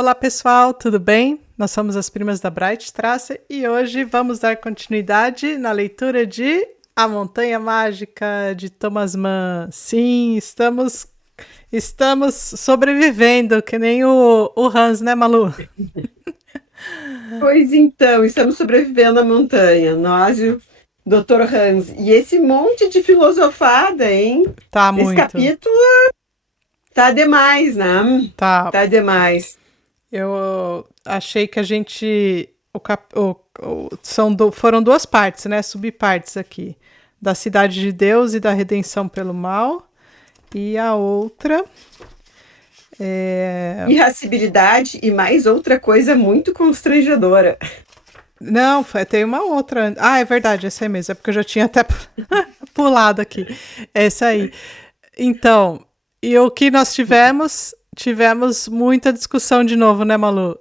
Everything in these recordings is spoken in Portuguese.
Olá pessoal, tudo bem? Nós somos as Primas da Bright Straße e hoje vamos dar continuidade na leitura de A Montanha Mágica de Thomas Mann. Sim, estamos sobrevivendo, que nem o Hans, né, Malu? Pois então, estamos sobrevivendo à montanha, nós e o Dr. Hans. E esse monte de filosofada, hein? Tá Esse muito, capítulo tá demais, né? tá. Tá demais. Eu achei que a gente. Foram duas partes, né? Subpartes aqui. Da Cidade de Deus e da Redenção pelo Mal. E a outra. Irascibilidade e mais outra coisa muito constrangedora. Não, tem uma outra. Ah, é verdade, essa aí mesmo. É porque eu já tinha até pulado aqui. Essa aí. Então, e o que nós tivemos? Tivemos muita discussão de novo, né, Malu?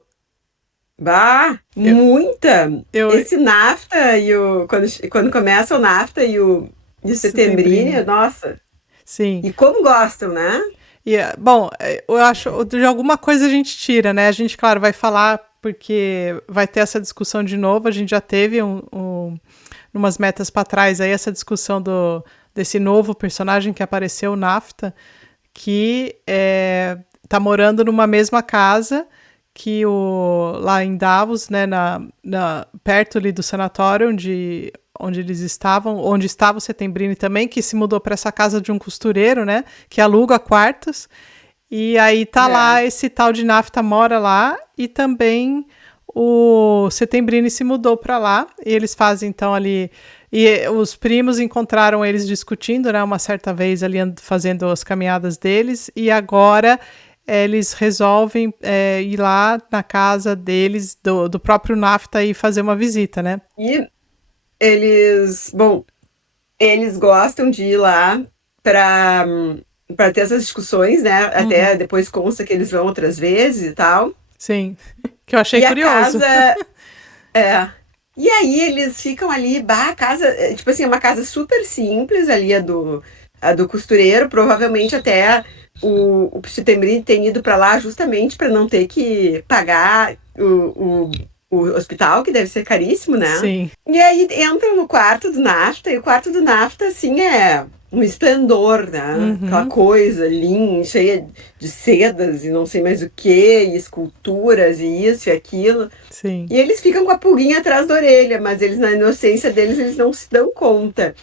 Bah, Eu, muita! eu Esse NAFTA e o. Quando começa o NAFTA e o Setembrine, Setembrino. nossa. Sim. E como gostam, né? E, bom, eu acho de alguma coisa a gente tira, né? A gente, claro, vai falar porque vai ter essa discussão de novo. A gente já teve umas metas para trás aí essa discussão desse novo personagem que apareceu, o Nafta, que tá morando numa mesma casa que lá em Davos, né? Perto ali do sanatório onde eles estavam, onde estava o Setembrino também, que se mudou para essa casa de um costureiro, né, que aluga quartos, e aí tá lá, esse tal de Nafta mora lá, e também o Setembrino se mudou para lá, e eles fazem então ali, e os primos encontraram eles discutindo, né, uma certa vez ali fazendo as caminhadas deles, e agora eles resolvem ir lá na casa deles, do próprio Nafta, e fazer uma visita, né? E eles gostam de ir lá para ter essas discussões, né? Até Uhum. depois consta que eles vão outras vezes e tal. Sim, que eu achei E a curioso. casa é. E aí eles ficam ali, bah, a casa, tipo assim, é uma casa super simples ali, a do costureiro, provavelmente até o Chitemri tem ido para lá justamente para não ter que pagar o hospital, que deve ser caríssimo, né? Sim. E aí entram no quarto do Nafta, e o quarto do Nafta, assim, é um esplendor, né? Aquela Uhum. coisa linda, cheia de sedas e não sei mais o que, e esculturas, e isso e aquilo. Sim. E eles ficam com a pulguinha atrás da orelha, mas eles, na inocência deles, eles não se dão conta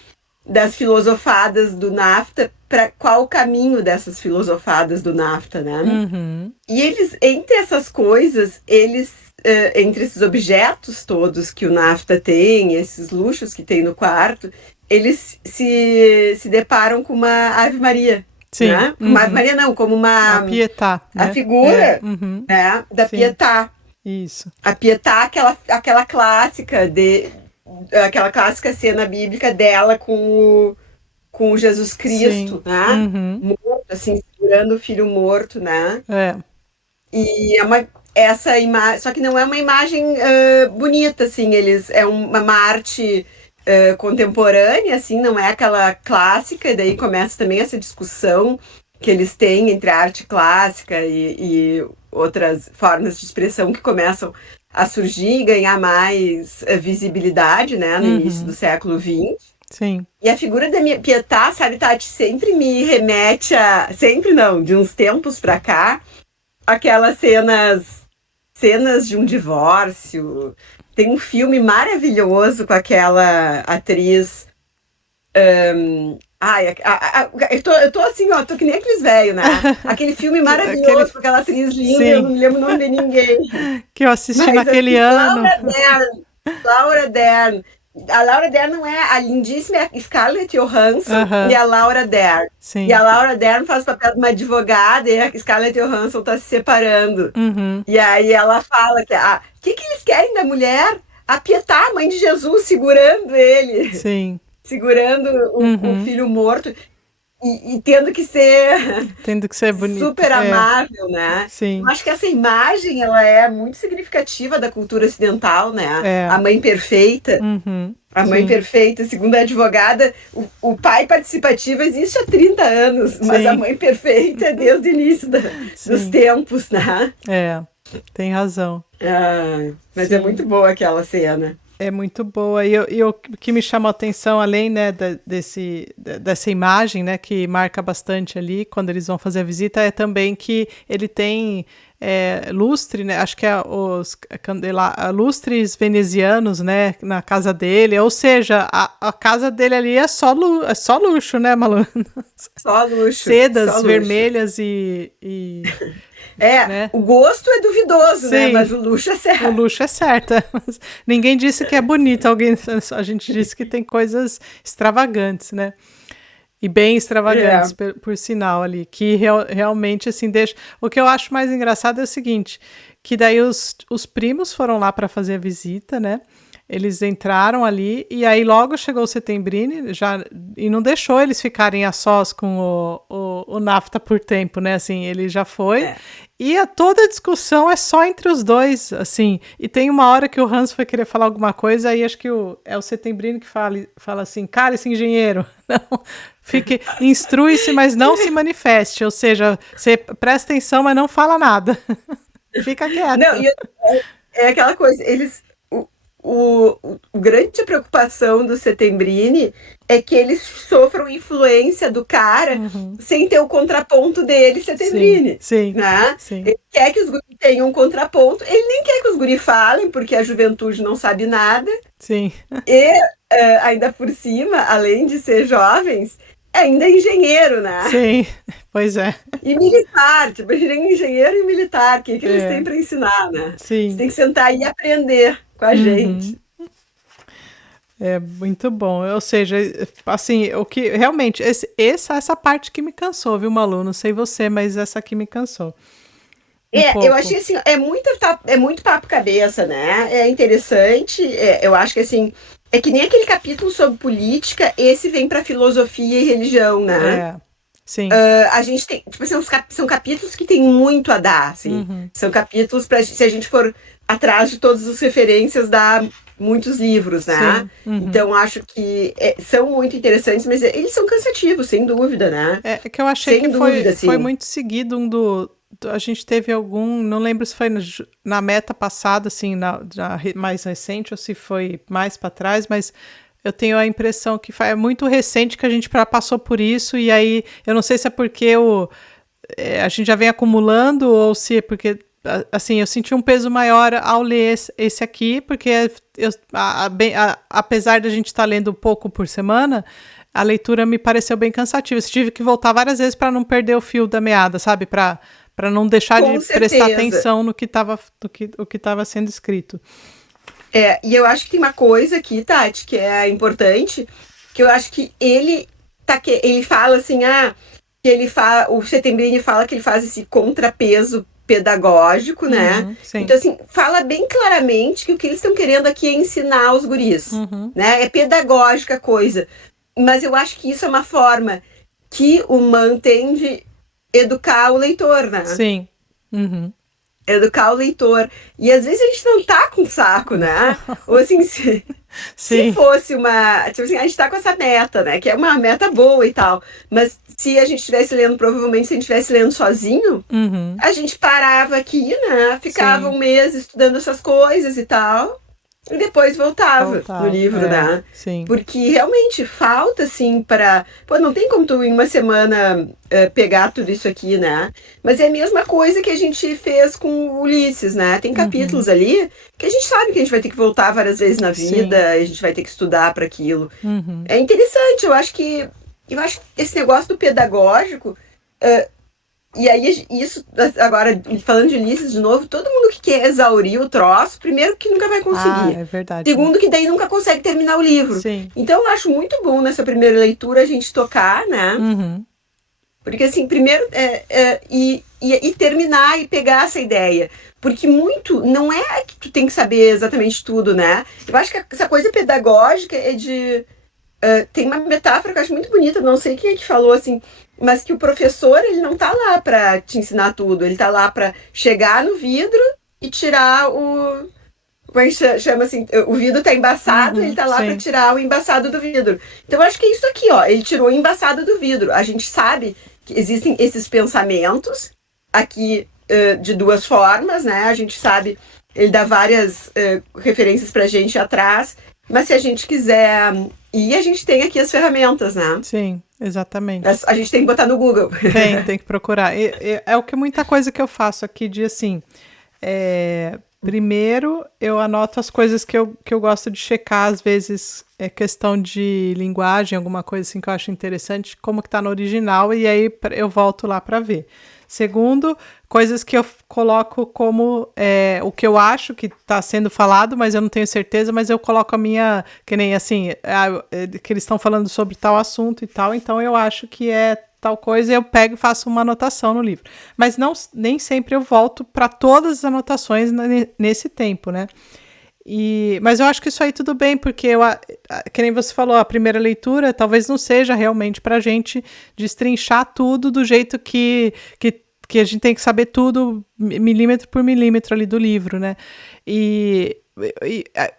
das filosofadas do Nafta, para qual o caminho dessas filosofadas do Nafta, né? Uhum. E eles, entre essas coisas, entre esses objetos todos que o Nafta tem, esses luxos que tem no quarto, eles se deparam com uma Ave Maria, Sim. né? Com uma Ave Uhum. Maria não, como A uma Pietà, a né? figura, Uhum. né, da Sim. Pietà. Isso. A Pietà, aquela clássica cena bíblica dela com Jesus Sim. Cristo, né? Uhum. Morto, assim, segurando o filho morto, né? É. E essa imagem, só que não é uma imagem bonita, assim, uma arte contemporânea, assim, não é aquela clássica, e daí começa também essa discussão que eles têm entre a arte clássica e outras formas de expressão que começam a surgir e ganhar mais visibilidade, né, no início do Uhum. século XX. Sim. E a figura da minha Pietà, sabe, Tati, sempre me remete a. Sempre não, de uns tempos pra cá, aquelas cenas de um divórcio. Tem um filme maravilhoso com aquela atriz. Ai, eu tô assim, ó, tô que nem aqueles velhos, né? Aquele filme Aquele. maravilhoso com aquela atriz linda, eu não Sim. me lembro o nome de ninguém. Que eu assisti Mas naquele assim, ano. Laura Dern. A Laura Dern não é a lindíssima Scarlett Johansson e Aham. a Laura Dern. E a Sim. Laura Dern faz o papel de uma advogada e a Scarlett Johansson tá se separando. Uhum. E aí ela fala que eles querem da mulher? A Pietà, mãe de Jesus, segurando ele, Sim. segurando o Uhum. filho morto e tendo que ser Tendo que ser bonita. super amável, né? Eu Sim. acho que essa imagem ela é muito significativa da cultura ocidental, né? É. A mãe perfeita. Uhum. A mãe Sim. perfeita, segundo a advogada, o pai participativo existe há 30 anos, mas a Sim. mãe perfeita é desde o início dos Sim. tempos, né? É. tem razão. Ah, mas é Sim. muito boa aquela cena. É muito boa. E o que me chamou a atenção, além, né, dessa imagem, né, que marca bastante ali quando eles vão fazer a visita, é também que ele tem lustre, né? Acho que é lustres venezianos, né, na casa dele. Ou seja, a casa dele ali é só luxo, né, Malu? Só luxo, só Sedas luxo. vermelhas e né? O gosto é duvidoso, né? Sim, Mas o luxo é o certo. luxo é certo. Ninguém disse que é bonito, a gente disse que tem coisas extravagantes, né? E bem extravagantes, É. por sinal ali, que realmente assim deixa. O que eu acho mais engraçado é o seguinte, que daí os primos foram lá para fazer a visita, né? Eles entraram ali e aí logo chegou o Setembrini já, e não deixou eles ficarem a sós com o Nafta por tempo, né? Assim, ele já foi. É. E toda a discussão é só entre os dois, assim. E tem uma hora que o Hans vai querer falar alguma coisa, aí acho que é o Setembrini que fala assim, cara, esse engenheiro, não, instrui-se, mas não se manifeste. Ou seja, você presta atenção, mas não fala nada. Fica Não, quieto. é aquela coisa, eles. O grande preocupação do Setembrini é que eles sofram influência do cara Uhum. sem ter o contraponto dele, Sim, Setembrini. sim, Né? sim, Ele quer que os guri tenham um contraponto, ele nem quer que os guri falem, porque a juventude não sabe nada, sim, e ainda por cima, além de ser jovens, ainda é engenheiro, né? sim, pois é. E militar, tipo, engenheiro e militar, o que, que eles têm É, para ensinar, né? Eles sim. têm que sentar e aprender com a Uhum. gente. É muito bom. Ou seja, assim, o que realmente, essa parte que me cansou, viu, Malu? Não sei você, mas essa aqui me cansou. Um Eu pouco. achei assim, é muito papo cabeça, né? É interessante, eu acho que assim, é que nem aquele capítulo sobre política, esse vem para filosofia e religião, né? É, sim. A gente tem, tipo assim, são capítulos que tem muito a dar, assim. Uhum, São capítulos para se a gente for atrás de todas as referências, dá muitos livros, né? sim. Uhum. Então acho que são muito interessantes, mas eles são cansativos, sem dúvida, né? É que eu achei que Sem dúvida, foi assim. muito seguido a gente teve algum, não lembro se foi na meta passada, assim, mais recente, ou se foi mais para trás, mas eu tenho a impressão que é muito recente que a gente passou por isso, e aí eu não sei se é porque a gente já vem acumulando, ou se é porque, assim, eu senti um peso maior ao ler esse aqui, porque apesar de a gente estar lendo pouco por semana, a leitura me pareceu bem cansativa. Eu tive que voltar várias vezes para não perder o fio da meada, sabe? Para não deixar de Com prestar certeza. atenção no que estava sendo escrito. E eu acho que tem uma coisa aqui, Tati, que é importante, que eu acho que ele fala assim, que o Setembrini fala que ele faz esse contrapeso pedagógico, né? Uhum, sim. Então, assim, fala bem claramente que o que eles estão querendo aqui é ensinar os guris, Uhum, né? É pedagógica a coisa. Mas eu acho que isso é uma forma que o Man tem de educar o leitor, né? sim. Uhum. Educar o leitor. E às vezes a gente não tá com saco, né? Ou assim, se Sim. fosse uma. Tipo assim, a gente tá com essa meta, né? Que é uma meta boa e tal. Mas se a gente estivesse lendo, provavelmente, se a gente estivesse lendo sozinho, Uhum, a gente parava aqui, né? Ficava sim. um mês estudando essas coisas e tal. E depois voltava no Voltava. livro, né? Sim. Porque realmente falta, assim, para. Pô, não tem como tu em uma semana pegar tudo isso aqui, né? Mas é a mesma coisa que a gente fez com o Ulisses, né? Tem Uhum, capítulos ali que a gente sabe que a gente vai ter que voltar várias vezes na sim. vida, a gente vai ter que estudar para aquilo. Uhum, É interessante, eu acho que esse negócio do pedagógico. E aí, isso, agora, falando de Ulisses de novo, todo mundo que quer exaurir o troço, primeiro que nunca vai ah, conseguir. é verdade. Segundo, que daí nunca consegue terminar o livro. Sim. Então, eu acho muito bom nessa primeira leitura a gente tocar, né? Uhum, Porque, assim, primeiro, e terminar e pegar essa ideia. Porque muito, não é que tu tem que saber exatamente tudo, né? Eu acho que essa coisa pedagógica é de tem uma metáfora que eu acho muito bonita, não sei quem é que falou assim, mas que o professor ele não tá lá para te ensinar tudo, ele tá lá para chegar no vidro e tirar o como é que chama assim, o vidro tá embaçado, ele uhum, tá lá para sim. tirar o embaçado do vidro. Então eu acho que é isso aqui, ó, ele tirou o embaçado do vidro. A gente sabe que existem esses pensamentos aqui de duas formas, né? A gente sabe, ele dá várias referências pra gente atrás, mas se a gente quiser ir, a gente tem aqui as ferramentas, né? Sim, exatamente. A gente tem que botar no Google. Tem que procurar. É o que muita coisa que eu faço aqui de assim. Primeiro, eu anoto as coisas que eu gosto de checar, às vezes é questão de linguagem, alguma coisa assim que eu acho interessante, como que tá no original, e aí eu volto lá para ver. Segundo, coisas que eu coloco como o que eu acho que está sendo falado, mas eu não tenho certeza, mas eu coloco a minha, que nem assim, que eles estão falando sobre tal assunto e tal, então eu acho que é tal coisa, eu pego e faço uma anotação no livro. Mas nem sempre eu volto para todas as anotações nesse tempo, né? Mas eu acho que isso aí tudo bem, porque que nem você falou, a primeira leitura talvez não seja realmente para a gente destrinchar tudo do jeito que a gente tem que saber tudo milímetro por milímetro ali do livro, né? E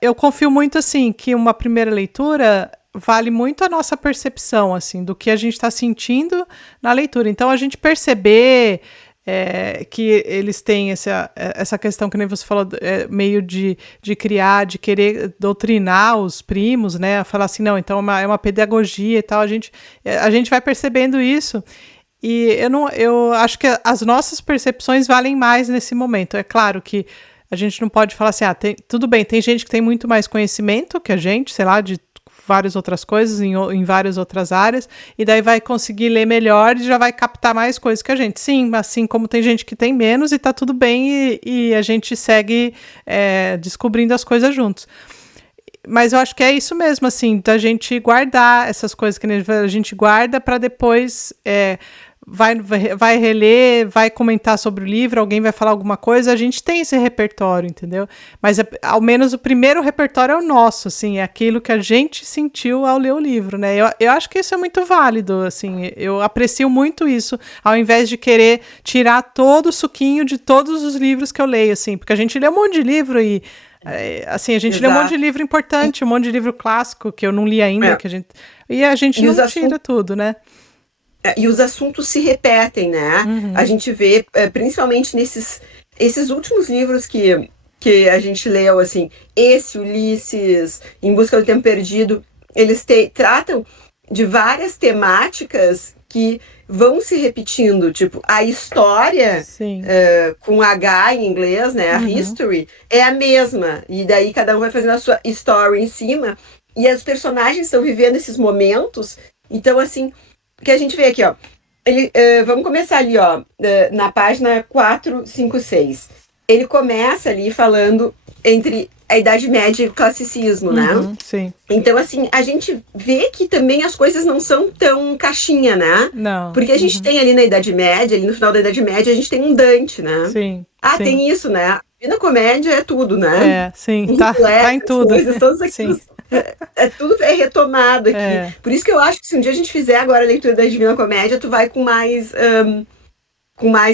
eu confio muito, assim, que uma primeira leitura vale muito a nossa percepção, assim, do que a gente está sentindo na leitura. Então, a gente perceber que eles têm essa questão que nem você falou, meio de criar, de querer doutrinar os primos, né? Falar assim, não, então é uma pedagogia e tal. A gente vai percebendo isso. E eu acho que as nossas percepções valem mais nesse momento. É claro que a gente não pode falar assim, tudo bem, tem gente que tem muito mais conhecimento que a gente, sei lá, de várias outras coisas, em várias outras áreas, e daí vai conseguir ler melhor e já vai captar mais coisas que a gente. Sim, assim como tem gente que tem menos e tá tudo bem e a gente segue descobrindo as coisas juntos. Mas eu acho que é isso mesmo, assim, da gente guardar essas coisas que a gente guarda para depois vai reler, vai comentar sobre o livro, alguém vai falar alguma coisa, a gente tem esse repertório, entendeu? Mas ao menos o primeiro repertório é o nosso, assim, é aquilo que a gente sentiu ao ler o livro, né? Eu acho que isso é muito válido, assim, eu aprecio muito isso, ao invés de querer tirar todo o suquinho de todos os livros que eu leio, assim, porque a gente lê um monte de livro e assim, a gente lê um monte de livro importante, um monte de livro clássico que eu não li ainda, e a gente não tira tudo, né? E os assuntos se repetem, né? Uhum. A gente vê, principalmente esses últimos livros que a gente leu, assim, Ulisses, Em Busca do Tempo Perdido, eles tratam de várias temáticas que vão se repetindo, tipo, a história com H em inglês, né, a history, é a mesma, e daí cada um vai fazendo a sua story em cima, e os personagens estão vivendo esses momentos, então, assim, o que a gente vê aqui, ó, vamos começar ali, ó, na página 456, ele começa ali falando entre a Idade Média e o classicismo, né? Sim. Então, assim, a gente vê que também as coisas não são tão caixinha, né? Não. Porque a gente tem ali na Idade Média, ali no final da Idade Média, a gente tem um Dante, né? Sim. Sim. Tem isso, né? A Divina Comédia é tudo, né? Sim, tá em tudo. Coisas, todos aqueles, tudo é retomado aqui. Por isso que eu acho que se um dia a gente fizer agora a leitura da Divina Comédia, tu vai com mais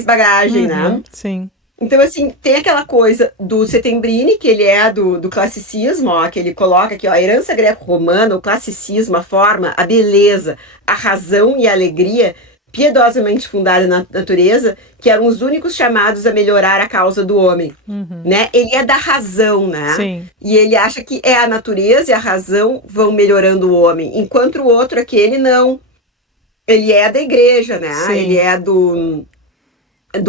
bagagem, né? Sim. Então, assim, tem aquela coisa do Settembrini, que ele é do classicismo, ó, que ele coloca aqui, ó, a herança greco-romana, o classicismo, a forma, a beleza, a razão e a alegria, piedosamente fundada na natureza, que eram os únicos chamados a melhorar a causa do homem, né? Ele é da razão, né? Sim. E ele acha que a natureza e a razão vão melhorando o homem, enquanto o outro aqui, ele não. Ele é da igreja, né? Sim. Ele é do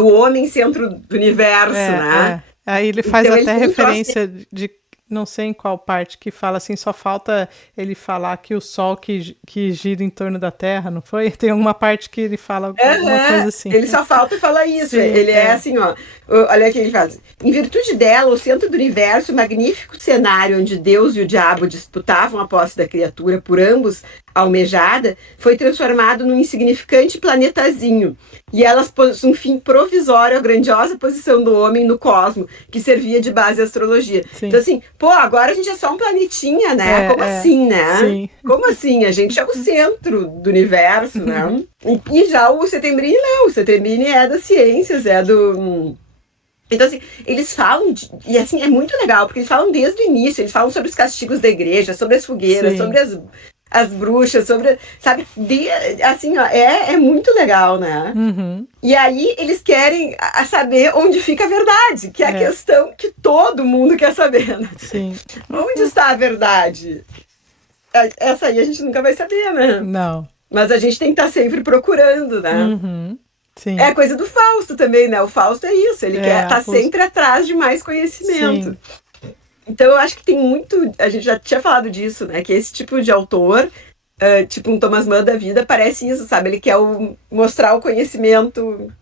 homem centro do universo, né? Aí ele faz até referência de não sei em qual parte, que fala assim, só falta ele falar que o Sol que gira em torno da Terra, não foi? Tem alguma parte que ele fala alguma coisa assim. Ele só falta falar isso. Sim, ele assim, ó, olha aqui, ele fala assim, em virtude dela, o centro do universo, o magnífico cenário onde Deus e o diabo disputavam a posse da criatura por ambos almejada, foi transformado num insignificante planetazinho. E elas pôs um fim provisório à grandiosa posição do homem no cosmo, que servia de base à astrologia. Sim. Então, assim, agora a gente é só um planetinha, né? Como assim, né? Sim. Como assim? A gente é o centro do universo, né? E já o Settembrini não. O Settembrini é das ciências, é do... Então, assim, eles falam, e assim, é muito legal, porque eles falam desde o início, eles falam sobre os castigos da igreja, sobre as fogueiras, sobre as bruxas, sobre, sabe, assim, ó, é muito legal, né? Uhum. E aí eles querem saber onde fica a verdade, que é a questão que todo mundo quer saber, né? Sim. Onde está a verdade? Essa aí a gente nunca vai saber, né? Não. Mas a gente tem que estar sempre procurando, né? Uhum. Sim. É a coisa do Fausto também, né? O Fausto é isso, ele quer estar sempre atrás de mais conhecimento. Sim. Então eu acho que tem muito. A gente já tinha falado disso, né? Que esse tipo de autor, tipo um Thomas Mann da vida, parece isso, sabe? Ele quer mostrar o conhecimento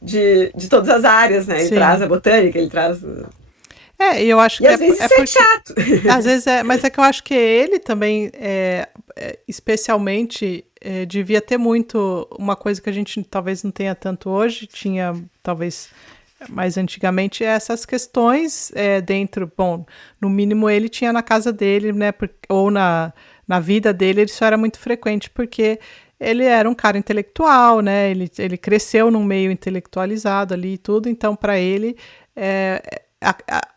de todas as áreas, né? Ele Sim. traz a botânica, ele traz. E eu acho E que às vezes é isso porque, é chato. às vezes mas é que eu acho que ele também, especialmente, devia ter muito uma coisa que a gente talvez não tenha tanto hoje, tinha talvez mais antigamente, essas questões dentro, bom, no mínimo ele tinha na casa dele, né, ou na vida dele, isso era muito frequente, porque ele era um cara intelectual, né, ele cresceu num meio intelectualizado ali e tudo, então para ele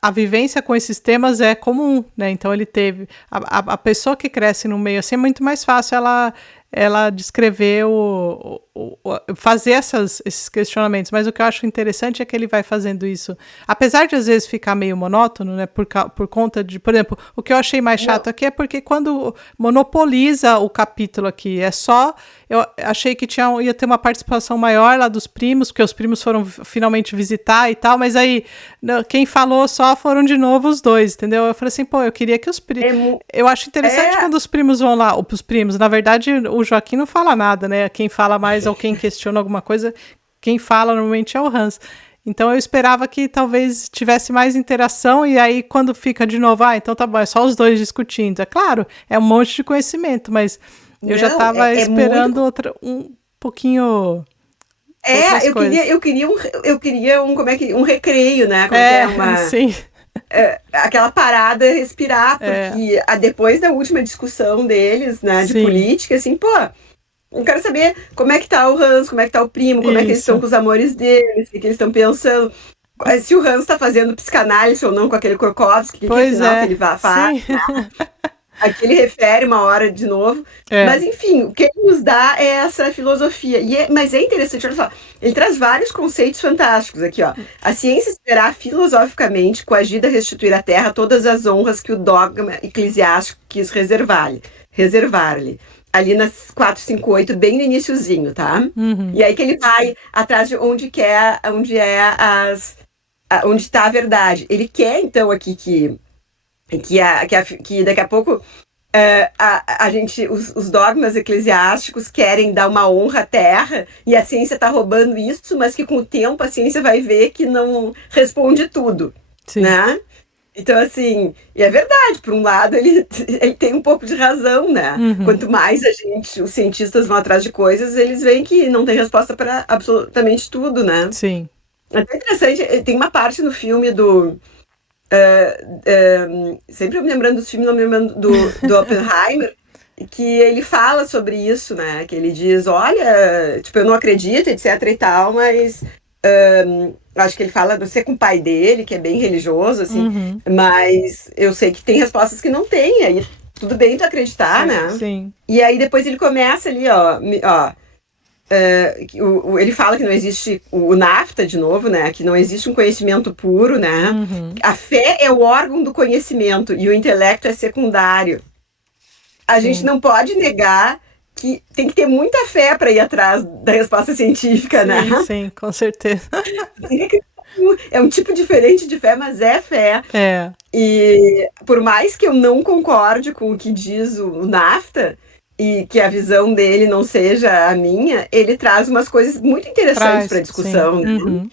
a vivência com esses temas é comum, né? Então ele teve a pessoa que cresce no meio assim é muito mais fácil ela descrever fazer esses questionamentos, mas o que eu acho interessante é que ele vai fazendo isso, apesar de às vezes ficar meio monótono, né, por conta de, por exemplo, o que eu achei mais chato aqui é porque quando monopoliza o capítulo aqui, eu achei que ia ter uma participação maior lá dos primos, porque os primos foram finalmente visitar e tal, mas aí quem falou só foram de novo os dois, entendeu? Eu falei assim, pô, eu queria que os primos... Eu acho interessante quando os primos vão lá, os primos, na verdade, o Joaquim não fala nada, né? Quem fala mais ou quem questiona alguma coisa, quem fala normalmente é o Hans. Então eu esperava que talvez tivesse mais interação e aí quando fica de novo, então tá bom, é só os dois discutindo. É claro, é um monte de conhecimento, mas eu já estava esperando um pouquinho... Eu queria um recreio, né? Sim. Aquela parada, respirar, porque depois da última discussão deles, né, de política, assim, pô, eu quero saber como é que tá o Hans, como é que tá o primo, como é que eles estão com os amores deles, o que eles estão pensando, se o Hans tá fazendo psicanálise ou não com aquele Krokowski, que afinal que ele faz, né? Aqui ele refere uma hora de novo. Mas, enfim, o que ele nos dá é essa filosofia. Mas é interessante, olha só, ele traz vários conceitos fantásticos aqui, ó. A ciência esperar filosoficamente, coagida a restituir à Terra todas as honras que o dogma eclesiástico quis reservar-lhe. Ali nas 458, bem no iniciozinho, tá? Uhum. E aí que ele vai atrás de onde está a verdade. Ele quer, então, aqui que daqui a pouco os dogmas eclesiásticos querem dar uma honra à terra e a ciência está roubando isso, mas que com o tempo a ciência vai ver que não responde tudo, né? Então, assim, e é verdade, por um lado ele tem um pouco de razão, né? Uhum. Quanto mais os cientistas vão atrás de coisas, eles veem que não tem resposta para absolutamente tudo, né? Sim. É até interessante, tem uma parte no filme sempre eu me lembrando dos filmes, não me lembrando do Oppenheimer, que ele fala sobre isso, né? Que ele diz, olha, tipo, eu não acredito, etc e tal, mas acho que ele fala de ser com o pai dele, que é bem religioso, assim, mas eu sei que tem respostas que não tem, aí tudo bem tu acreditar, né? Sim. E aí depois ele começa ali, ele fala que não existe o NAFTA, de novo, né? Que não existe um conhecimento puro, né? Uhum. A fé é o órgão do conhecimento e o intelecto é secundário. A gente não pode negar que tem que ter muita fé para ir atrás da resposta científica, né? Sim, com certeza. É um tipo diferente de fé, mas é fé. E por mais que eu não concorde com o que diz o NAFTA, e que a visão dele não seja a minha, ele traz umas coisas muito interessantes para a discussão. Né? Uhum.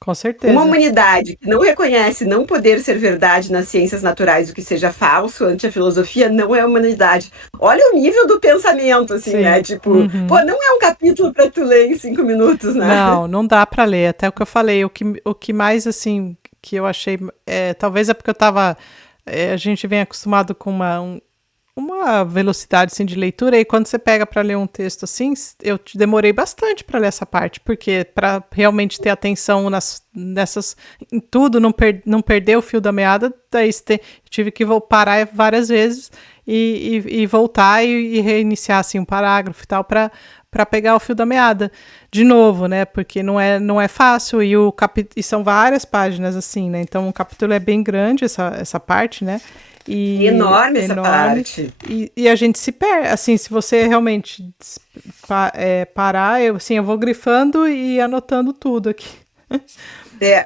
Com certeza. Uma humanidade que não reconhece não poder ser verdade nas ciências naturais, o que seja falso ante a filosofia, não é humanidade. Olha o nível do pensamento, assim, né? Tipo, pô, não é um capítulo para tu ler em 5 minutos, né? Não dá para ler. Até o que eu falei, o que mais, assim, que eu achei... talvez é porque eu tava... a gente vem acostumado com uma velocidade assim, de leitura, e quando você pega para ler um texto assim, eu demorei bastante para ler essa parte, porque para realmente ter atenção em tudo, não perder o fio da meada, daí tive que parar várias vezes, e voltar e reiniciar assim, um parágrafo e tal, para pegar o fio da meada de novo, né? Porque não é fácil e são várias páginas assim, né? Então o capítulo é bem grande, essa parte, né? E enorme essa parte. E a gente se perde, assim, se você realmente parar, eu vou grifando e anotando tudo aqui.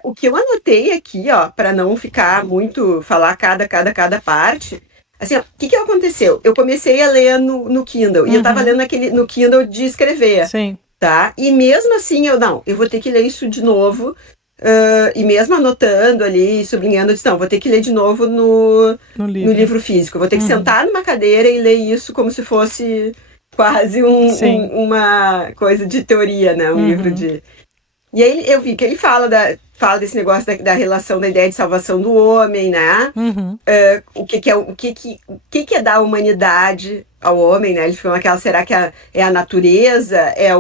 O que eu anotei aqui, ó, para não ficar muito, falar cada parte, assim, ó, o que aconteceu? Eu comecei a ler no Kindle, e eu tava lendo no Kindle de escrever, Sim. tá? E mesmo assim, eu vou ter que ler isso de novo, e mesmo anotando ali, sublinhando, eu disse, não, vou ter que ler de novo no livro físico, vou ter que sentar numa cadeira e ler isso como se fosse quase uma coisa de teoria, né? Um livro de... E aí eu vi que ele fala desse negócio da relação da ideia de salvação do homem, né? O que é dar humanidade ao homem, né? Ele falou aquela, será que é a natureza, é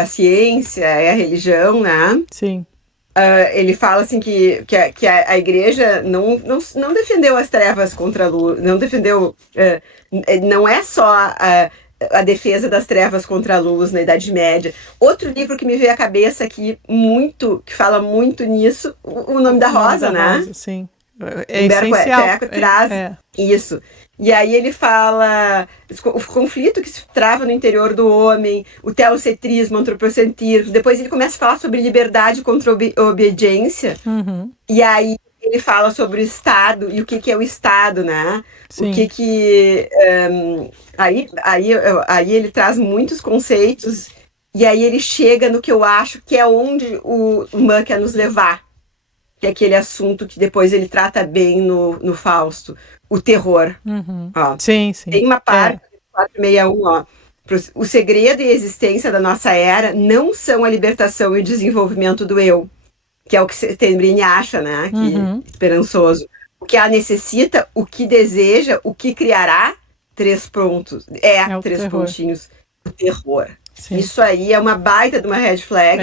a ciência, é a religião, né? Sim. Ele fala assim que a igreja não defendeu as trevas contra a luz, não defendeu, não é só a defesa das trevas contra a luz na Idade Média. Outro livro que me veio à cabeça aqui, que fala muito nisso, o Nome da Rosa, né? Rosa, sim. É essencial. Eco traz isso. E aí ele fala o conflito que se trava no interior do homem, o teocentrismo, o antropocentrismo. Depois ele começa a falar sobre liberdade contra obediência. E aí ele fala sobre o Estado e o que é o Estado, né? Sim. Aí ele traz muitos conceitos e aí ele chega no que eu acho que é onde o Mann quer nos levar, que é aquele assunto que depois ele trata bem no Fausto, o terror. Ó, sim. Tem uma parte, 461, ó. O segredo e a existência da nossa era não são a libertação e o desenvolvimento do eu, que é o que Settembrini acha, né? Que esperançoso. O que a necessita, o que deseja, o que criará, 3 pontos. 3 pontinhos. O terror. Sim. Isso aí é uma baita de uma red flag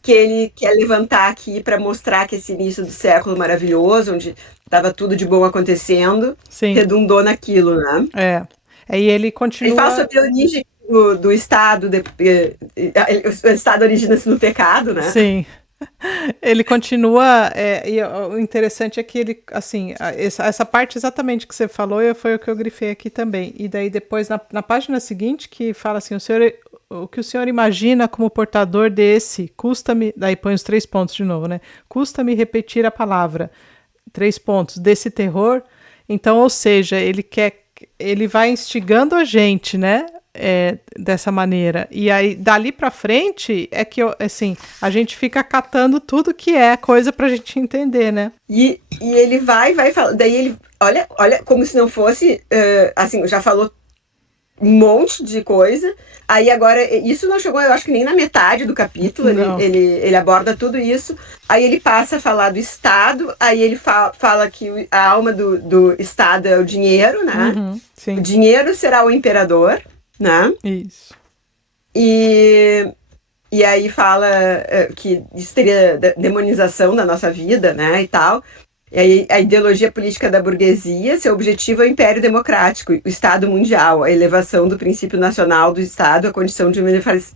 que ele quer levantar aqui para mostrar que esse início do século maravilhoso, onde estava tudo de bom acontecendo, redundou naquilo, né? E ele continua... Ele fala sobre a origem do Estado, o Estado origina-se no pecado, né? Sim. Ele continua, e o interessante é que ele, assim, essa parte exatamente que você falou foi o que eu grifei aqui também. E daí depois, na página seguinte, que fala assim, o que o senhor imagina como portador desse, custa-me, daí põe os 3 pontos de novo, né? Custa-me repetir a palavra, 3 pontos, desse terror. Então, ou seja, ele vai instigando a gente, né? Dessa maneira. E aí, dali pra frente, é que, assim, a gente fica catando tudo que é coisa pra gente entender, né? E ele vai falar, daí ele, olha, como se não fosse, assim, já falou um monte de coisa, aí agora, isso não chegou, eu acho que nem na metade do capítulo, ele aborda tudo isso, aí ele passa a falar do Estado, aí ele fala que a alma do Estado é o dinheiro, né? Sim. O dinheiro será o imperador, né? Isso. E aí fala que isso teria demonização da nossa vida, né, e tal. E aí a ideologia política da burguesia, seu objetivo é o império democrático, o Estado mundial, a elevação do princípio nacional do Estado, a condição de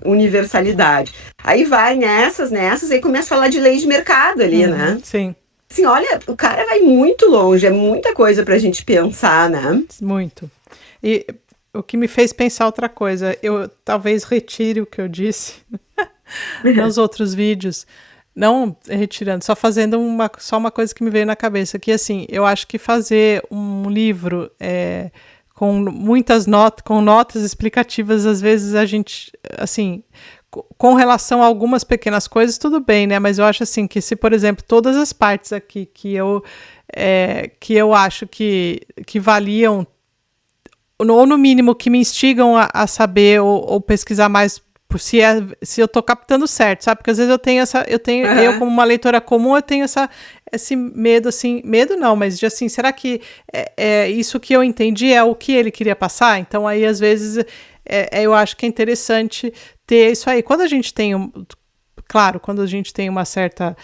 universalidade. Aí vai nessas, aí começa a falar de lei de mercado ali, né? Sim. Assim, olha, o cara vai muito longe, é muita coisa pra gente pensar, né? Muito. E o que me fez pensar outra coisa, eu talvez retire o que eu disse nos outros vídeos, não retirando, só fazendo só uma coisa que me veio na cabeça, que assim, eu acho que fazer um livro com muitas notas, com notas explicativas, às vezes a gente, assim, com relação a algumas pequenas coisas, tudo bem, né, mas eu acho assim, que se, por exemplo, todas as partes aqui que eu acho que valiam, ou no mínimo que me instigam a saber ou pesquisar mais se eu estou captando certo, sabe? Porque às vezes eu como uma leitora comum, eu tenho esse medo, assim, medo não, mas de assim, será que isso que eu entendi é o que ele queria passar? Então aí às vezes eu acho que é interessante ter isso aí. Quando a gente tem claro, quando a gente tem uma certa,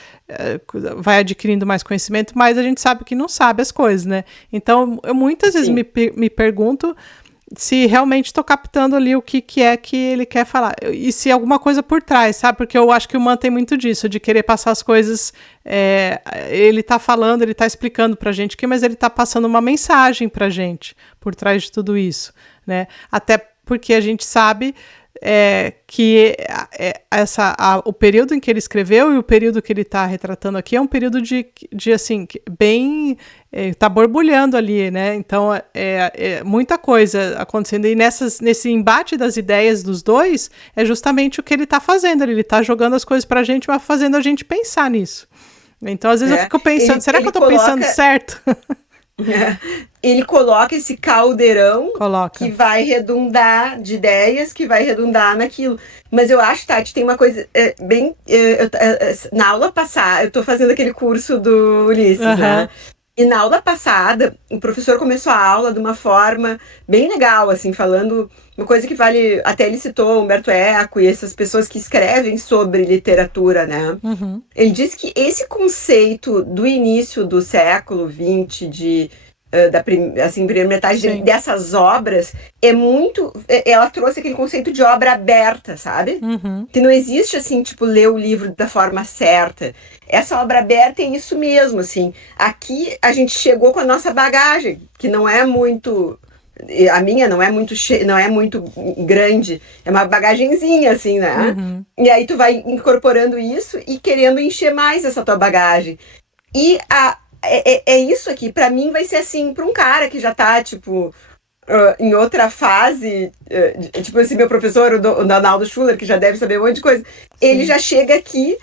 vai adquirindo mais conhecimento, mas a gente sabe que não sabe as coisas, né? Então, eu muitas vezes me pergunto se realmente estou captando ali o que é que ele quer falar. E se alguma coisa por trás, sabe? Porque eu acho que o Man tem muito disso, de querer passar as coisas. Ele está falando, ele está explicando pra gente aqui, mas ele está passando uma mensagem pra gente por trás de tudo isso, né? Até porque a gente sabe que o período em que ele escreveu e o período que ele está retratando aqui é um período de assim, bem... Está borbulhando ali, né? Então, muita coisa acontecendo. E nesse embate das ideias dos dois, é justamente o que ele está fazendo. Ele está jogando as coisas para a gente, mas fazendo a gente pensar nisso. Então, às vezes eu fico pensando, será que eu estou pensando certo? Ele coloca esse caldeirão que vai redundar de ideias, que vai redundar naquilo. Mas eu acho, Tati, tem uma coisa bem... na aula passada, eu tô fazendo aquele curso do Ulisses, né? E na aula passada, o professor começou a aula de uma forma bem legal, assim, falando uma coisa que vale... Até ele citou Humberto Eco e essas pessoas que escrevem sobre literatura, né? Ele disse que esse conceito do início do século XX, da primeira metade dessas obras, é muito... Ela trouxe aquele conceito de obra aberta, sabe? Que não existe, assim, tipo, ler o livro da forma certa. Essa obra aberta é isso mesmo, assim. Aqui a gente chegou com a nossa bagagem, que não é muito... A minha não é muito grande, é uma bagagenzinha, assim, né? E aí tu vai incorporando isso e querendo encher mais essa tua bagagem. E é isso aqui, pra mim vai ser assim, pra um cara que já tá, tipo, em outra fase, tipo esse meu professor, o Donaldo Schuller, que já deve saber um monte de coisa, ele já chega aqui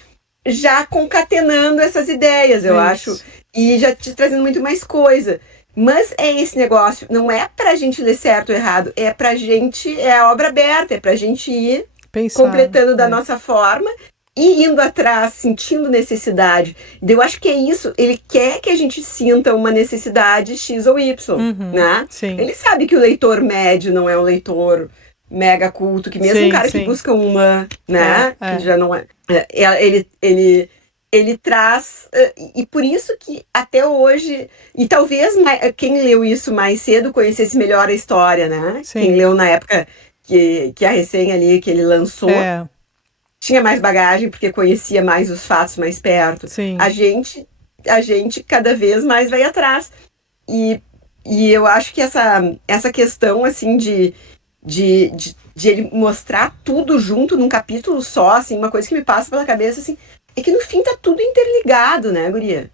já concatenando essas ideias, eu acho, e já te trazendo muito mais coisa. Mas é esse negócio, não é pra gente ler certo ou errado, é pra gente, é a obra aberta, é pra gente ir completando da nossa forma e indo atrás, sentindo necessidade. Eu acho que é isso, ele quer que a gente sinta uma necessidade X ou Y, né? Ele sabe que o leitor médio não é um leitor mega culto, que mesmo um cara que busca uma, né? Que já não é... Ele traz, e por isso que até hoje, e talvez quem leu isso mais cedo conhecesse melhor a história, né? Quem leu na época que a recém ali, que ele lançou, tinha mais bagagem, porque conhecia mais os fatos mais perto. A gente cada vez mais vai atrás. E eu acho que essa questão, assim, de ele mostrar tudo junto num capítulo só, assim, uma coisa que me passa pela cabeça, assim, é que no fim tá tudo interligado, né, guria?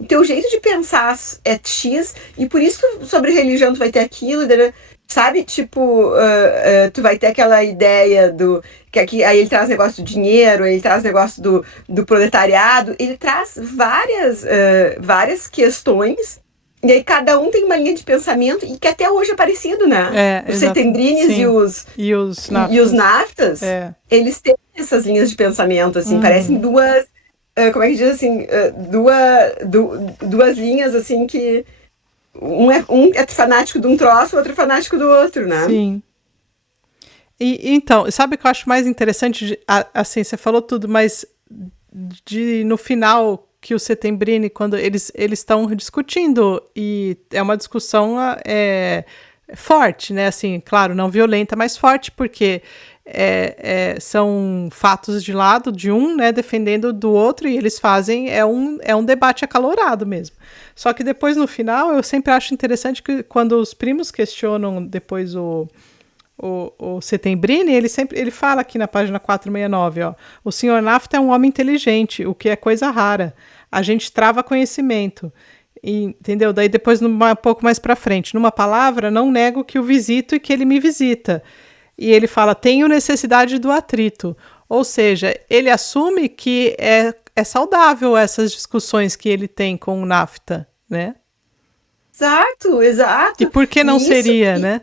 O teu jeito de pensar é X, e por isso sobre religião tu vai ter aquilo, sabe? Tipo, tu vai ter aquela ideia do... que aqui, aí ele traz negócio do dinheiro, ele traz negócio do proletariado, ele traz várias questões, e aí cada um tem uma linha de pensamento, e que até hoje é parecido, né? Os setembrines e os naftas, eles têm essas linhas de pensamento, assim, parecem duas... como é que diz, assim? Duas linhas, assim, que... Um é fanático de um troço, o outro é fanático do outro, né? Sim. E então, sabe o que eu acho mais interessante? Assim, você falou tudo, mas no final que o Settembrini, quando eles estão discutindo, e é uma discussão forte, né? Assim, claro, não violenta, mas forte, porque são fatos de lado de um, né, defendendo do outro, e eles fazem, é um debate acalorado mesmo. Só que depois, no final, eu sempre acho interessante que quando os primos questionam depois o Settembrini, ele fala aqui na página 469, ó, o Sr. Nafta é um homem inteligente, o que é coisa rara. A gente trava conhecimento. Entendeu? Daí depois, um pouco mais para frente, numa palavra, não nego que o visito e que ele me visita. E ele fala, tenho necessidade do atrito. Ou seja, ele assume que é saudável essas discussões que ele tem com o Nafta, né? Exato. E por que não seria, né?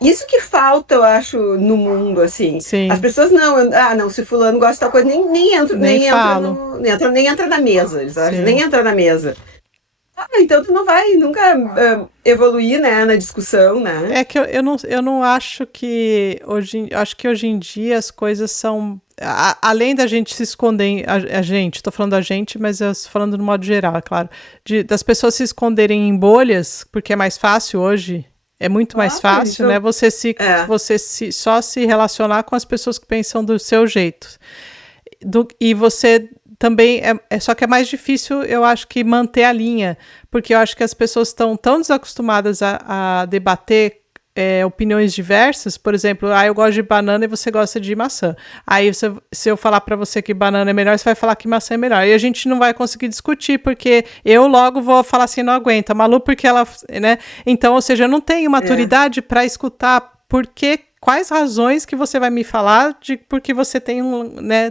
Isso que falta, eu acho, no mundo, assim. Sim. As pessoas não, se fulano gosta de tal coisa, nem entra na mesa. Eles acham, nem entra na mesa. Então tu não vai nunca evoluir, né, na discussão, né? É que eu não acho que acho que hoje em dia as coisas são além da gente se esconder, a gente, tô falando a gente, mas eu tô falando no modo geral, é claro, das pessoas se esconderem em bolhas, porque é mais fácil hoje, é muito mais Claro, fácil, né? isso é. Só se relacionar com as pessoas que pensam do seu jeito. E você também só que é mais difícil, eu acho, que manter a linha, porque eu acho que as pessoas estão tão desacostumadas a debater opiniões diversas. Por exemplo, eu gosto de banana e você gosta de maçã. Aí se eu falar para você que banana é melhor, você vai falar que maçã é melhor. E a gente não vai conseguir discutir, porque eu logo vou falar assim, não aguenta, Malu, porque ela, né? Então, ou seja, eu não tenho maturidade para escutar quais razões que você vai me falar de porque você tem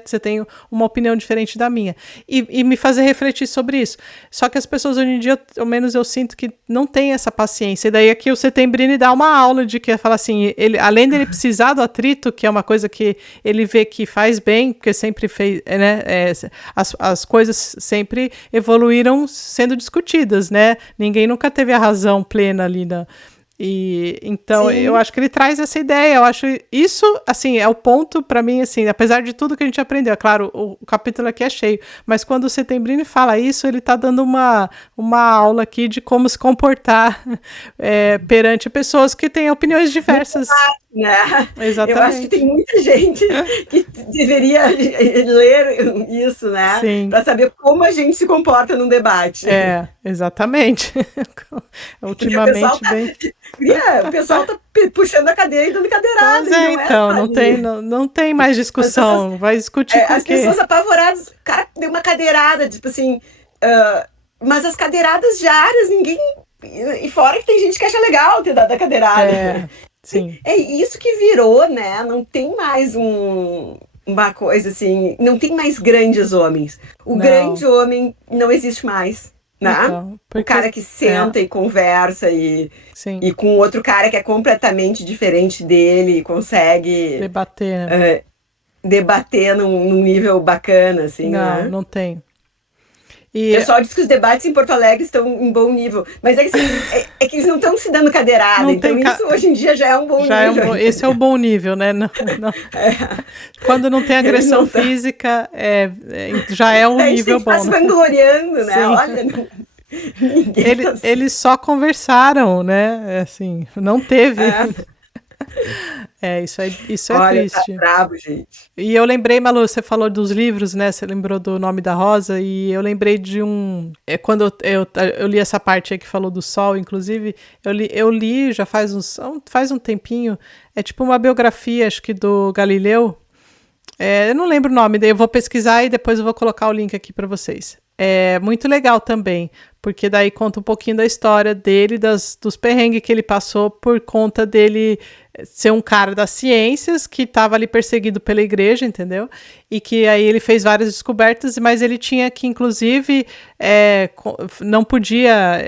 você tem uma opinião diferente da minha e me fazer refletir sobre isso. Só que as pessoas hoje em dia, ao menos eu sinto que não tem essa paciência. E daí aqui o Setembrini dá uma aula de que fala assim, além dele precisar do atrito, que é uma coisa que ele vê que faz bem, porque sempre fez, né? As coisas sempre evoluíram sendo discutidas, né? Ninguém nunca teve a razão plena ali e então eu acho que ele traz essa ideia. Eu acho isso, assim, é o ponto para mim, assim, apesar de tudo que a gente aprendeu. É claro, o capítulo aqui é cheio, mas quando o Setembrini fala isso, ele está dando uma aula aqui de como se comportar perante pessoas que têm opiniões diversas. Né? Exatamente. Eu acho que tem muita gente que deveria ler isso, né? Para saber como a gente se comporta num debate. Exatamente. Ultimamente o pessoal tá puxando a cadeira e dando cadeirada. Não tem mais discussão. Pessoas, vai discutir com as pessoas apavoradas, o cara deu uma cadeirada, tipo assim, mas as cadeiradas diárias, ninguém. E fora que tem gente que acha legal ter dado a cadeirada. Sim. É isso que virou, né? Não tem mais uma coisa assim. Não tem mais grandes homens. Grande homem não existe mais. Né? Então, o cara que senta e conversa e com outro cara que é completamente diferente dele consegue debater num nível bacana, assim. Não, né? Não tem. O pessoal diz que os debates em Porto Alegre estão em bom nível, mas é que, assim, que eles não estão se dando cadeirada, então isso hoje em dia já é um bom nível. Esse é o bom nível, né? Não. Quando não tem agressão física, já é um nível bom. Tá se vangloriando, né? Olha, eles só conversaram, né? Assim, não teve. Isso é triste. Tá brabo, gente. E eu lembrei, Malu, você falou dos livros, né? Você lembrou do Nome da Rosa, e eu lembrei de quando eu li essa parte aí que falou do sol, inclusive, eu li já faz um tempinho, é tipo uma biografia, acho que do Galileu. Eu não lembro o nome, daí eu vou pesquisar e depois eu vou colocar o link aqui para vocês. É muito legal também, porque daí conta um pouquinho da história dele, dos perrengues que ele passou por conta dele ser um cara das ciências que estava ali perseguido pela igreja, entendeu? E que aí ele fez várias descobertas, mas ele tinha que, inclusive, não podia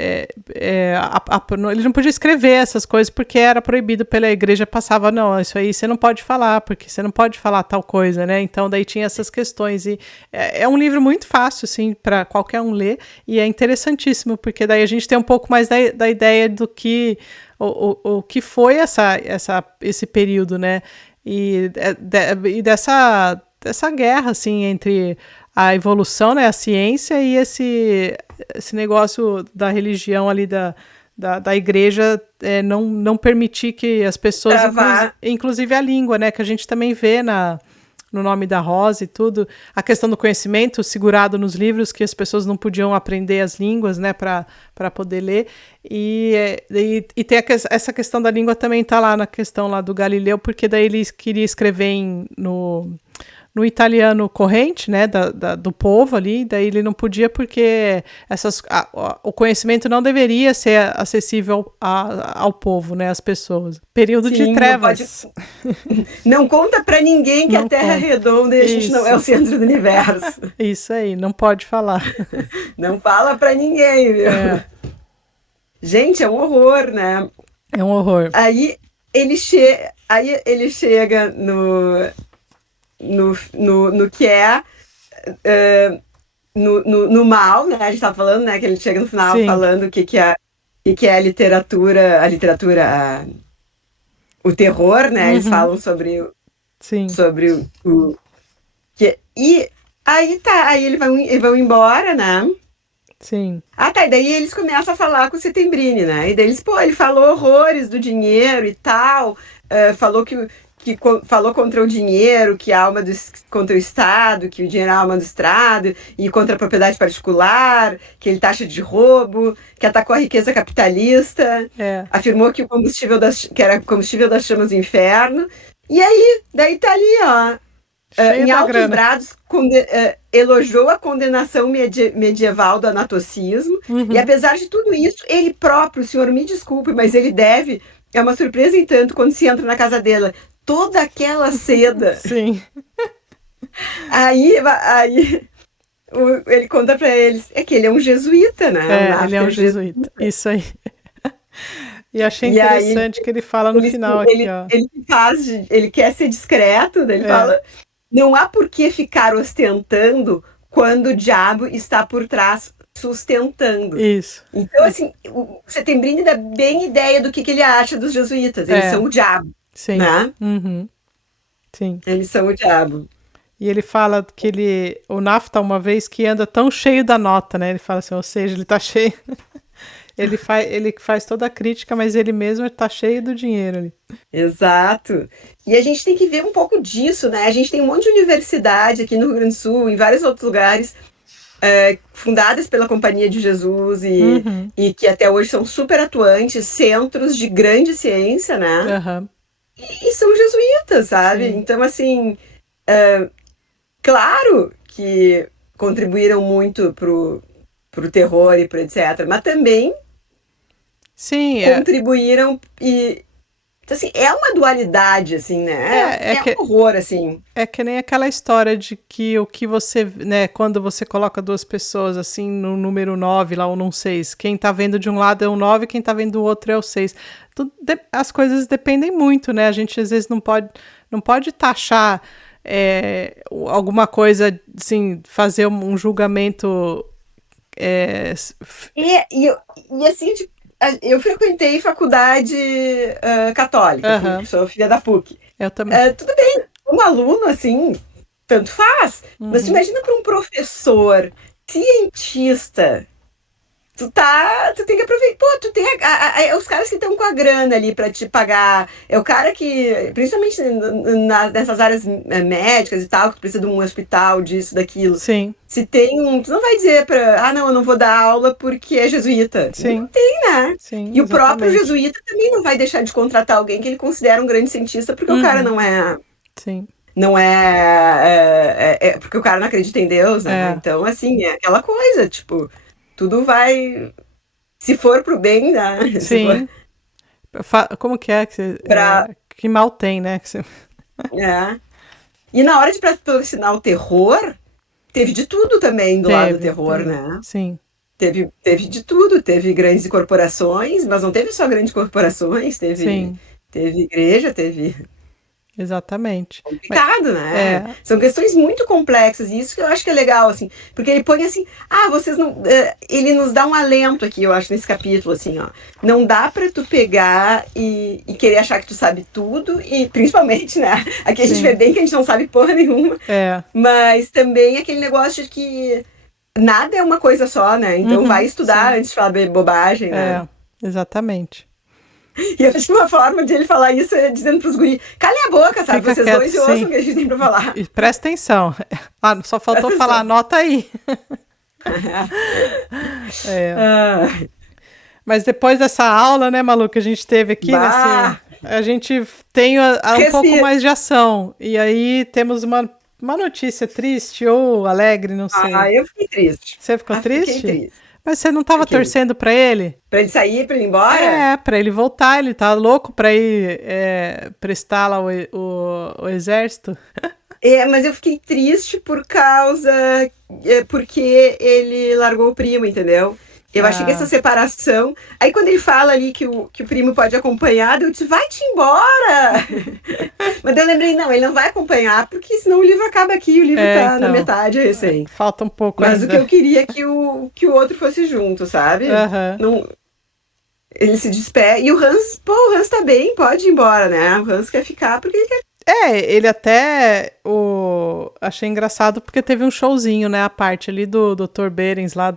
ele não podia escrever essas coisas porque era proibido pela igreja, passava, não, isso aí você não pode falar, porque você não pode falar tal coisa, né? Então daí tinha essas questões, e é um livro muito fácil, assim, para qualquer um ler, e é interessantíssimo, porque daí a gente tem um pouco mais da ideia do que o que foi esse período, né? E dessa guerra, assim, entre a evolução, né, a ciência, e esse negócio da religião ali, da igreja, não permitir que as pessoas, inclusive a língua, né, que a gente também vê no Nome da Rosa e tudo, a questão do conhecimento segurado nos livros, que as pessoas não podiam aprender as línguas, né, para poder ler, e tem essa questão da língua também tá lá na questão lá do Galileu, porque daí ele queria escrever no italiano corrente, né, do povo ali, daí ele não podia porque o conhecimento não deveria ser acessível ao povo, né, às pessoas. Período de trevas. Não conta pra ninguém que a Terra é redonda e a gente não é o centro do universo. Isso aí, não pode falar. Não fala pra ninguém, viu? Gente, é um horror, né? É um horror. Aí ele chega no que é no mal, né? A gente tava falando, né? Que ele chega no final Sim. falando o que é o terror, né? Eles Uhum. falam sobre, Sim. sobre e aí tá, aí eles vão embora, né? Sim. Ah, tá, e daí eles começam a falar com o Settembrini, né? E daí eles, pô, ele falou horrores do dinheiro e tal, falou falou contra o dinheiro, que a alma contra o Estado, que o dinheiro é a alma do Estado, e contra a propriedade particular, que ele taxa de roubo, que atacou a riqueza capitalista, É. afirmou que que era combustível das chamas do inferno. E aí, daí tá ali, ó, Cheio em da altos grana. brados, elogiou a condenação medieval do anatocismo, e Uhum. apesar de tudo isso, ele próprio, o senhor me desculpe, mas ele deve, é uma surpresa em tanto quando se entra na casa dela, toda aquela seda. Sim. Aí ele conta para eles, é que ele é um jesuíta, né? O Ele é Nafta é um um jesuíta. jesuíta. Isso aí. E achei E aí interessante que ele fala no ele, final aqui, ele, ó. ele, ele quer ser discreto, daí ele É, fala, não há por que ficar ostentando quando o diabo está por trás sustentando. isso. Então, assim, o Settembrini dá bem ideia do que ele acha dos jesuítas. Eles É, são o diabo, sim. né? Uhum. Sim. Eles são o diabo. E ele fala que o Nafta, uma vez que anda tão cheio da nota, né? Ele fala assim, ou seja, ele tá cheio. Ele faz toda a crítica, mas ele mesmo tá cheio do dinheiro ali. Exato. E a gente tem que ver um pouco disso, né? A gente tem um monte de universidade aqui no Rio Grande do Sul, em vários outros lugares, fundadas pela Companhia de Jesus Uhum. e que até hoje são super atuantes, centros de grande ciência, né? Aham. E são jesuítas, sabe? Sim. Então, assim, claro que contribuíram muito pro terror e pro etc., mas também Sim, contribuíram e. Então, assim, é uma dualidade, assim, né? é, é É um que horror, assim. É que nem aquela história de que o que você, né, quando você coloca duas pessoas assim no número 9 lá ou num 6, quem tá vendo de um lado é o 9, quem tá vendo do outro é o 6. As coisas dependem muito, né? A gente às vezes não pode taxar alguma coisa, assim, fazer um julgamento. é, E assim, tipo, eu frequentei faculdade católica, Aham, sou filha da PUC. eu também. Tudo bem, um aluno, assim, tanto faz, mas tu Uhum, imagina para um professor cientista. Tu tem que aproveitar. Pô, tu tem os caras que estão com a grana ali pra te pagar. É o cara que, principalmente nessas áreas médicas e tal, que tu precisa de um hospital, disso, daquilo. sim, Se tem um. Tu não vai dizer não, eu não vou dar aula porque é jesuíta. Não sim, tem, né? sim, E o próprio exatamente. jesuíta também não vai deixar de contratar alguém que ele considera um grande cientista porque o cara Uhum, não é. sim, Não porque o cara não acredita em Deus, né? é, Então, assim, é aquela coisa, tipo, tudo vai. Se for pro bem, né? Se for sim. Como que é pra. que mal tem, né? É. E na hora de patrocinar o terror, teve de tudo também do lado do terror, Teve, né? sim, Teve de tudo. Teve grandes corporações, mas não teve só grandes corporações, teve, sim, teve igreja, teve. exatamente. Mas, Complicado, né? é, São questões muito complexas, e isso que eu acho que é legal, assim, porque ele põe assim, vocês não. Ele nos dá um alento aqui, eu acho, nesse capítulo, assim, ó. Não dá pra tu pegar e querer achar que tu sabe tudo, e principalmente, né? Aqui a gente vê sim, bem que a gente não sabe porra nenhuma, é, mas também aquele negócio de que nada é uma coisa só, né? Então vai uhum, estudar sim, antes de falar bobagem, né? exatamente. E eu acho que uma forma de ele falar isso é dizendo pros guris, calem a boca, sabe? Fica Vocês quieto, dois e ouçam sim. o que a gente tem pra falar. E presta atenção. Ah, só faltou Presta falar, atenção. anota aí. É. Ah, Mas depois dessa aula, né, Malu, que a gente teve aqui, bah, a gente tem um pouco respira. mais de ação. E aí temos uma notícia triste ou alegre, não sei. Eu fiquei triste. Você ficou Fiquei triste? triste. Mas você não estava Fiquei. torcendo para ele? Pra ele sair, pra ele ir embora? Para ele voltar, ele tá louco para ir prestar lá o exército. Mas eu fiquei triste por causa. Porque ele largou o primo, entendeu? Eu achei que essa separação. Aí quando ele fala ali que o primo pode acompanhar, eu disse, vai-te embora! Mas daí eu lembrei, não, ele não vai acompanhar, porque senão o livro acaba aqui, o livro tá na metade recém. Falta um pouco Mas ainda. o que eu queria é que o outro fosse junto, sabe? Não, ele se despede. E o Hans tá bem, pode ir embora, né? O Hans quer ficar porque ele quer. Ele até achei engraçado porque teve um showzinho, né? A parte ali do Dr. Behrens lá,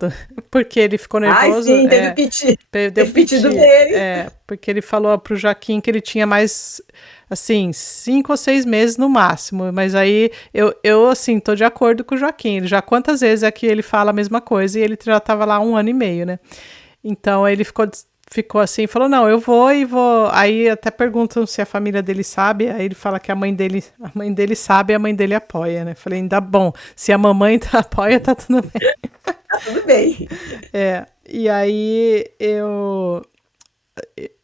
porque ele ficou nervoso. Sim, teve o piti. Teve pitido dele. Porque ele falou pro Joaquim que ele tinha mais, assim, 5 ou 6 meses no máximo. Mas aí, eu assim, tô de acordo com o Joaquim. Já quantas vezes é que ele fala a mesma coisa e ele já tava lá 1 ano e meio, né? Então, ele ficou assim, falou, não, eu vou e vou. Aí até perguntam se a família dele sabe, aí ele fala que a mãe dele sabe e a mãe dele apoia, né? Falei, ainda bom, se a mamãe apoia, tá tudo bem. Tá tudo bem. E aí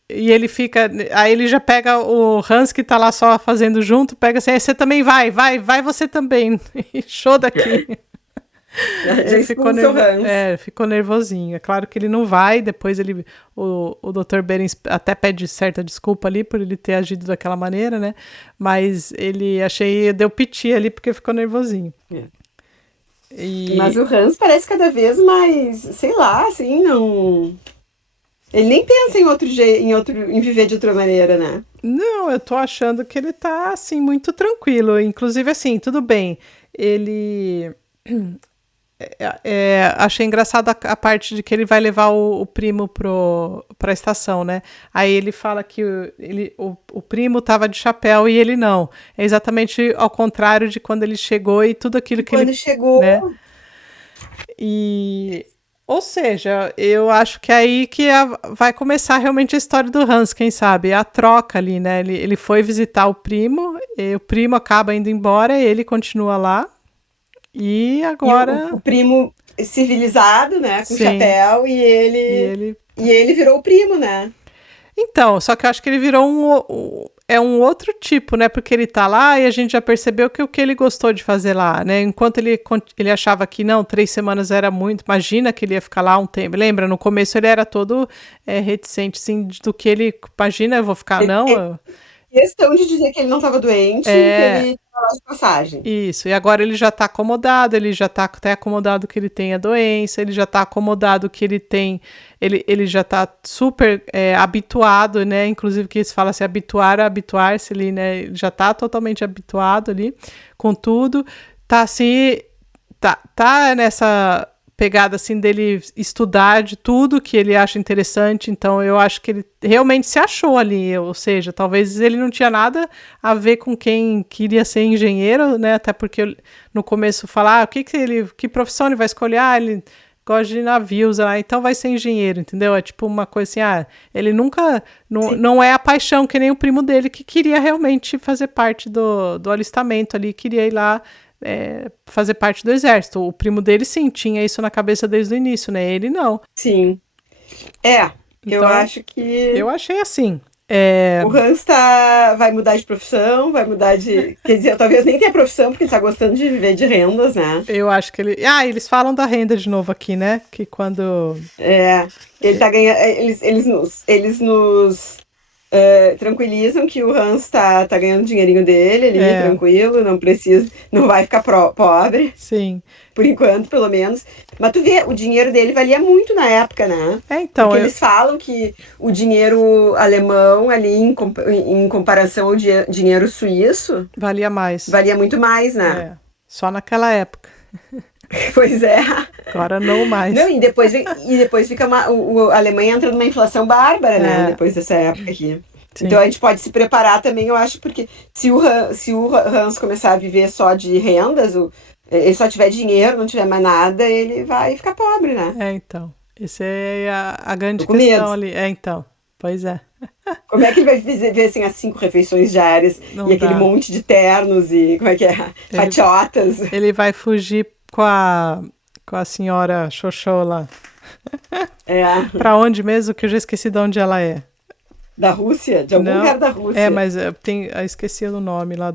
e ele fica, aí ele já pega o Hans que tá lá só fazendo junto, pega assim, aí você também vai você também, show daqui. Ele ficou nervosinho. É claro que ele não vai. Depois o Dr. Behrens até pede certa desculpa ali por ele ter agido daquela maneira, né? Mas deu piti ali porque ficou nervosinho. Mas o Hans parece cada vez mais, sei lá, assim, não. Ele nem pensa em viver de outra maneira, né? Não, eu tô achando que ele tá assim muito tranquilo. Inclusive, assim, tudo bem. Ele achei engraçado a parte de que ele vai levar o primo pra estação, né? Aí ele fala que o primo tava de chapéu e ele não. É exatamente ao contrário de quando ele chegou e tudo aquilo que ele chegou. Né? Ou seja, eu acho que é aí que vai começar realmente a história do Hans, quem sabe? A troca ali, né? Ele foi visitar o primo, e o primo acaba indo embora e ele continua lá. E agora. E o primo civilizado, né? Com chapéu, e ele virou o primo, né? Então, só que eu acho que ele virou um outro tipo, né? Porque ele tá lá e a gente já percebeu que o que ele gostou de fazer lá, né? Enquanto ele achava que não, 3 semanas era muito, imagina que ele ia ficar lá um tempo. Lembra? No começo ele era todo reticente, assim, do que ele. Imagina, eu vou ficar, não. Questão de dizer que ele não estava doente, que ele estava lá de passagem. Isso, e agora ele já está acomodado, ele já está até acomodado que ele tem a doença, ele já está acomodado que ele tem, ele já está super habituado, né? Inclusive que se fala se habituar a habituar-se ali, né? Ele já está totalmente habituado ali com tudo, tá assim, tá nessa pegada assim dele estudar de tudo que ele acha interessante, então eu acho que ele realmente se achou ali, ou seja, talvez ele não tinha nada a ver com quem queria ser engenheiro, né, até porque no começo falar que profissão ele vai escolher, ele gosta de navios, então vai ser engenheiro, entendeu? É tipo uma coisa assim, ele nunca, não é a paixão que nem o primo dele que queria realmente fazer parte do alistamento ali, queria ir lá fazer parte do exército. O primo dele, sim, tinha isso na cabeça desde o início, né? Ele não. Sim. Eu acho que... Eu achei assim. O Hans vai mudar de profissão, vai mudar de... Quer dizer, talvez nem tenha profissão, porque ele tá gostando de viver de rendas, né? Eu acho que ele... eles falam da renda de novo aqui, né? Que quando... Ele tá ganhando... Eles nos tranquilizam que o Hans tá ganhando o dinheirinho dele ali, tranquilo, não vai ficar pobre. Sim. Por enquanto, pelo menos. Mas tu vê, o dinheiro dele valia muito na época, né? Então. Porque eles falam que o dinheiro alemão ali, em comparação ao dinheiro suíço... Valia mais. Valia muito mais, né? Só naquela época. Pois é. Agora não mais. Não, e depois fica a Alemanha entra numa inflação bárbara, né? Depois dessa época aqui. Sim. Então a gente pode se preparar também, eu acho, porque se o Hans começar a viver só de rendas, ele só tiver dinheiro, não tiver mais nada, ele vai ficar pobre, né? Então. Essa é a grande questão ali. Então. Pois é. Como é que ele vai viver assim, as 5 refeições diárias e aquele monte de ternos e como é que é? Fatiotas. Ele vai fugir com a senhora Xoxô lá. Pra onde mesmo? Que eu já esqueci de onde ela é. Da Rússia? De algum lugar da Rússia. Mas eu esqueci o nome lá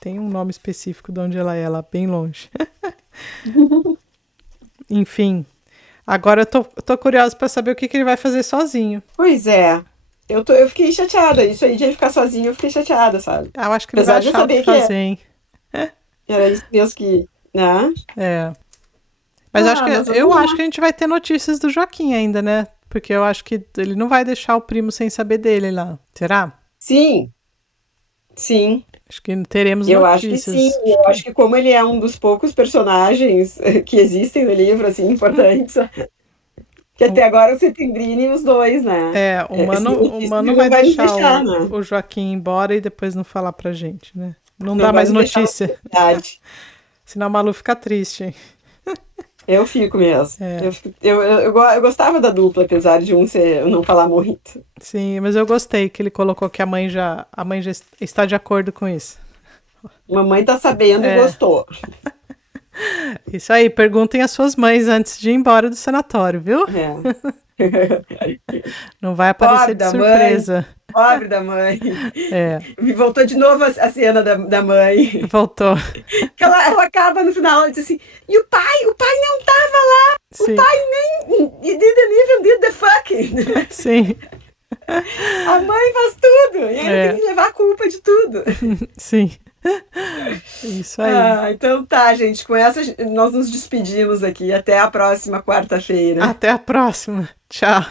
tem um nome específico de onde ela é, lá bem longe. Enfim. Agora eu tô curiosa pra saber o que ele vai fazer sozinho. Pois é. Eu fiquei chateada. Isso aí de ele ficar sozinho, eu fiquei chateada, sabe? Eu acho que ele vai Apesar de eu achar o que saber que fazer, hein? era isso mesmo que. Né? É. Mas Mas eu vamos acho lá. que a gente vai ter notícias do Joaquim ainda, né? Porque eu acho que ele não vai deixar o primo sem saber dele lá. Será? Sim, sim. Acho que teremos Eu acho que sim. notícias. Acho Eu que acho que como ele é um dos poucos personagens que existem no livro, assim, importantes, que até agora o Setembrini e os dois, né? o Esse Mano livro vai não vai nos deixar deixar, né? o Joaquim embora e depois não falar pra gente, né? Não Não dá vai mais nos deixar na notícia, sociedade. senão a Malu fica triste, hein? Eu fico mesmo. É, Eu gostava da dupla, apesar de um ser, não falar muito. sim, mas eu gostei que ele colocou que a mãe já está de acordo com isso. Mamãe tá sabendo e É, gostou. isso aí, perguntem às suas mães antes de ir embora do sanatório, viu? É. Não vai aparecer Pobre de da mãe, surpresa. pobre da mãe. É, Me voltou de novo a cena da mãe. voltou. Que ela acaba no final, ela diz assim, e o pai não tava lá, o Sim, pai nem, he didn't even did the fucking. sim, A mãe faz tudo, e ainda tem é, que levar a culpa de tudo. sim. Isso aí. Ah, então tá, gente, com essa nós nos despedimos aqui, até a próxima quarta-feira. Até a próxima. Tchau.